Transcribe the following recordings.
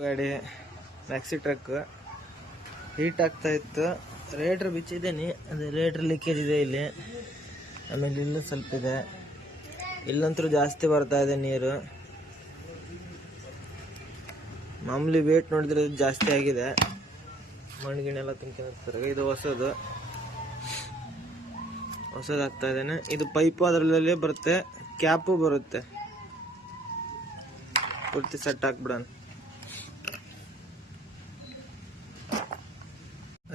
ಗಾಡಿ maxi truck heat ಆಗ್ತಾ ಇತ್ತು. ರೇಟ್ರ್ ಬಿಚ್ಚಿದ್ದೀನಿ, ಅದು ರೇಟ್ರ್ ಲೀಕೇಜ್ ಇದೆ ಇಲ್ಲಿ. ಆಮೇಲೆ ಇಲ್ಲೂ ಸ್ವಲ್ಪ ಇದೆ, ಇಲ್ಲಂತೂ ಜಾಸ್ತಿ ಬರ್ತಾ ಇದೆ ನೀರು. ಮಾಮೂಲಿ ವೇಟ್ ನೋಡಿದ್ರೆ ಜಾಸ್ತಿ ಆಗಿದೆ. ಮಣ್ಣಿಗೆಲ್ಲ ತುಂಬಿರ್ತಾರೆ. ಇದು ಹೊಸದಾಗ್ತಾ ಇದ್ದೇನೆ. ಇದು ಪೈಪು ಅದರಲ್ಲೇ ಬರುತ್ತೆ, ಕ್ಯಾಪು ಬರುತ್ತೆ. ಪೂರ್ತಿ ಸೆಟ್ ಹಾಕ್ಬಿಡೋಣ.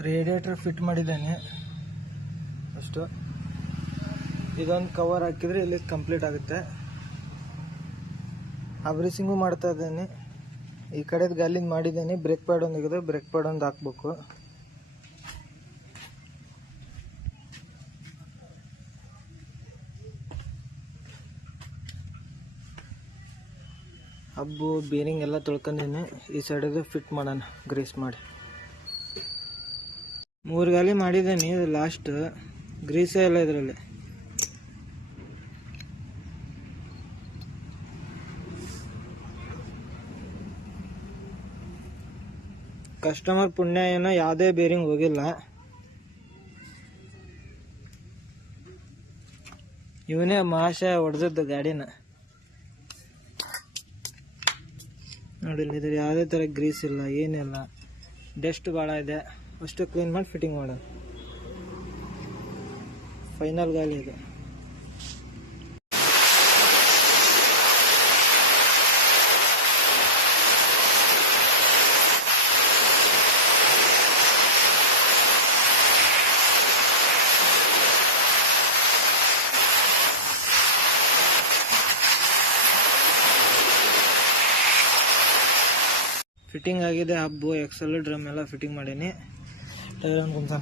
ರೇಡಿಯೇಟರ್ ಫಿಟ್ ಮಾಡಿದ್ದೇನೆ ಅಷ್ಟು. ಇದೊಂದು ಕವರ್ ಹಾಕಿದ್ರೆ ಇಲ್ಲಿ ಕಂಪ್ಲೀಟ್ ಆಗುತ್ತೆ. ಅಬ್ರೀಸಿಂಗು ಮಾಡ್ತಾ ಇದ್ದೇನೆ. ಈ ಕಡೆದು ಗಾಲಿಂದ ಮಾಡಿದ್ದೇನೆ. ಬ್ರೇಕ್ ಪ್ಯಾಡ್ ಒಂದಿದೆ, ಬ್ರೇಕ್ ಪ್ಯಾಡ್ ಒಂದು ಹಾಕ್ಬೇಕು. ಹಬ್ಬು ಬೇರಿಂಗ್ ಎಲ್ಲ ತೊಳ್ಕೊಂಡೇನೆ. ಈ ಸೈಡಿಗೆ ಫಿಟ್ ಮಾಡೋಣ ಗ್ರೀಸ್ ಮಾಡಿ. 3 ಗಾಲಿ ಮಾಡಿದ್ದೇನೆ. ಇದು ಲಾಸ್ಟ್ ಗ್ರೀಸೇ ಇಲ್ಲ ಇದರಲ್ಲಿ. ಕಸ್ಟಮರ್ ಪುಣ್ಯ ಏನೋ ಯಾವುದೇ ಬೇರಿಂಗ್ ಹೋಗಿಲ್ಲ. ಇವನೇ ಮಹಾಶಯ ಹೊಡೆದದ್ದು ಗಾಡಿನ. ನೋಡಿ, ಇದ್ರ ಯಾವುದೇ ಥರ ಗ್ರೀಸ್ ಇಲ್ಲ, ಏನಿಲ್ಲ. ಡಸ್ಟ್ ಭಾಳ ಇದೆ. ಅಷ್ಟು ಕ್ಲೀನ್ ಮಾಡಿ ಫಿಟ್ಟಿಂಗ್ ಮಾಡೋಣ. ಫೈನಲ್ ಗಾಲಿ ಇದು. ಫಿಟ್ಟಿಂಗ್ ಆಗಿದೆ. ಹಬ್ಬು ಎಕ್ಸೆಲ್ ಡ್ರಮ್ ಎಲ್ಲ ಫಿಟ್ಟಿಂಗ್ ಮಾಡೀನಿ. ಟೈರ್ ಅನ್ಕೊಂತ